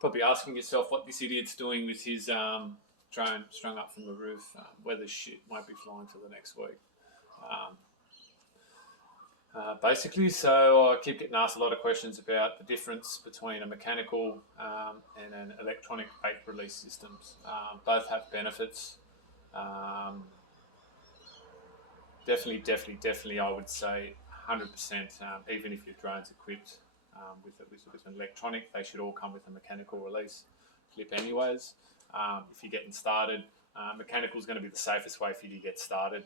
Probably asking yourself what this idiot's doing with his drone strung up from the roof. Weather shit might be flying till the next week. Basically, so I keep getting asked a lot of questions about the difference between a mechanical and an electronic bait release systems. Both have benefits. Definitely, I would say 100%. Even if your drone's equipped with an electronic, they should all come with a mechanical release clip, anyways. If you're getting started, mechanical is going to be the safest way for you to get started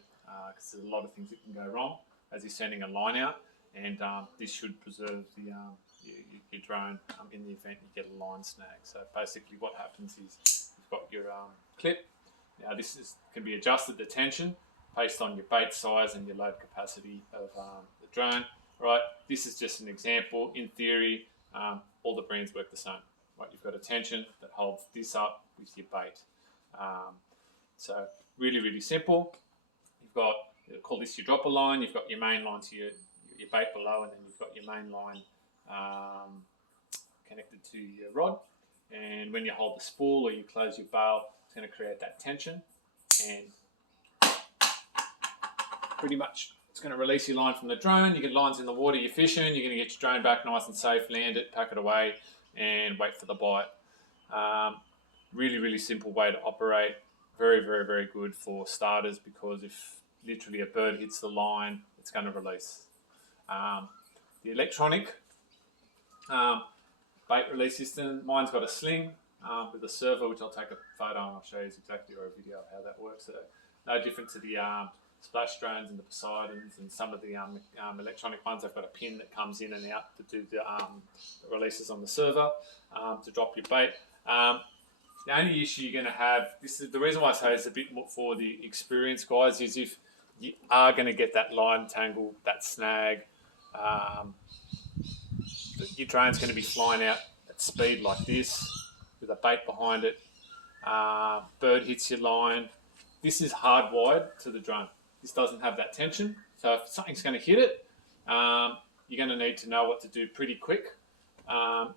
because there's a lot of things that can go wrong as you're sending a line out, and this should preserve your drone in the event you get a line snag. So basically, what happens is you've got your clip. Now this can be adjusted to tension based on your bait size and your load capacity of the drone. Right, this is just an example. In theory, all the brands work the same. Right, you've got a tension that holds this up with your bait. So really simple. You've got, call this your dropper line. You've got your main line to your bait below, and then you've got your main line connected to your rod. And when you hold the spool or you close your bail, it's going to create that tension, and pretty much it's going to release your line from the drone. You get lines in the water, you're fishing, you're going to get your drone back nice and safe, land it, pack it away, and wait for the bite. Really simple way to operate. Very good for starters, because if literally a bird hits the line, it's going to release. The electronic bait release system, mine's got a sling with a servo, which I'll take a photo and I'll show you exactly, or a video of how that works. So no different to the splash drones and the Poseidons and some of the electronic ones. They've got a pin that comes in and out to do the releases on the server to drop your bait. The only issue you're going to have, this is the reason why I say it's a bit more for the experienced guys, is if you are going to get that line tangle, that snag, your drone's going to be flying out at speed like this with a bait behind it. Bird hits your line. This is hardwired to the drone. This doesn't have that tension. So if something's going to hit it, you're going to need to know what to do pretty quick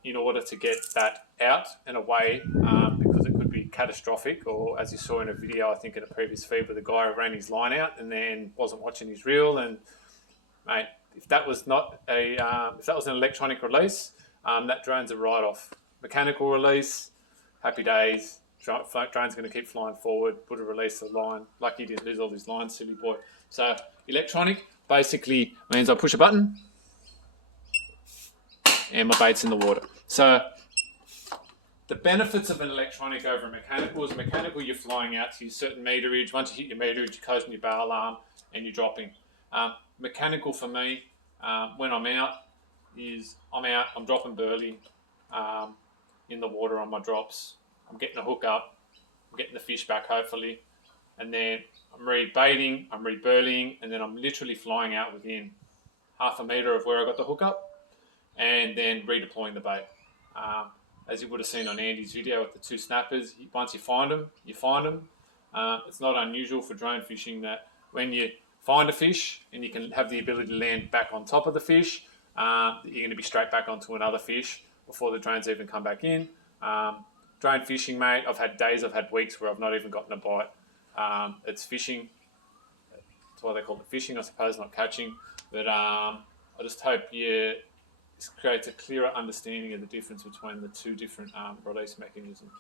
in order to get that out and away, because it could be catastrophic. Or as you saw in a video, I think in a previous feed, where the guy ran his line out and then wasn't watching his reel. And mate, if that was not if that was an electronic release, that drone's a write-off. Mechanical release, happy days. Drone's going to keep flying forward, put a release of the line. Lucky he didn't lose all his lines, silly boy. So electronic basically means I push a button and my bait's in the water. So the benefits of an electronic over a mechanical is mechanical, you're flying out to your certain meterage. Once you hit your meterage, you're closing your bail arm and you're dropping. Mechanical for me, when I'm out, I'm dropping burley in the water on my drops. I'm getting a hook up, I'm getting the fish back hopefully, and then I'm re-baiting, I'm re-burleying, and then I'm literally flying out within half a metre of where I got the hook up, and then redeploying the bait. As you would have seen on Andy's video with the two snappers, once you find them, you find them. It's not unusual for drone fishing that when you find a fish and you can have the ability to land back on top of the fish, you're going to be straight back onto another fish before the drones even come back in. Drone fishing, mate, I've had days, I've had weeks where I've not even gotten a bite. It's fishing. That's why they call it fishing, I suppose, not catching. But I just hope this creates a clearer understanding of the difference between the two different release mechanisms.